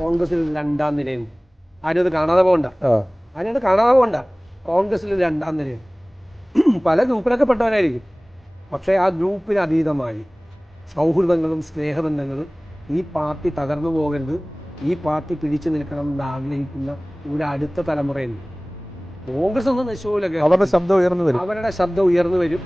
കോൺഗ്രസിൽ രണ്ടാം നിലയും ആരും അത് കാണാതെ പോകണ്ട. ആരും കാണാതെ പോകണ്ട. കോൺഗ്രസിൽ രണ്ടാം നിലയും പല ഗ്രൂപ്പിലൊക്കെ പെട്ടവരായിരിക്കും. പക്ഷേ ആ ഗ്രൂപ്പിന് അതീതമായി സൗഹൃദങ്ങളും സ്നേഹബന്ധങ്ങളും ഈ പാർട്ടി തകർന്നു പോകരുത്, ഈ പാർട്ടി പിടിച്ചു നിൽക്കണം എന്ന് ആഗ്രഹിക്കുന്ന ഒരു അടുത്ത തലമുറയിൽ കോൺഗ്രസ് ഒന്നും നശിച്ചുപോലൊക്കെ അവരുടെ ശബ്ദം ഉയർന്നു വരും.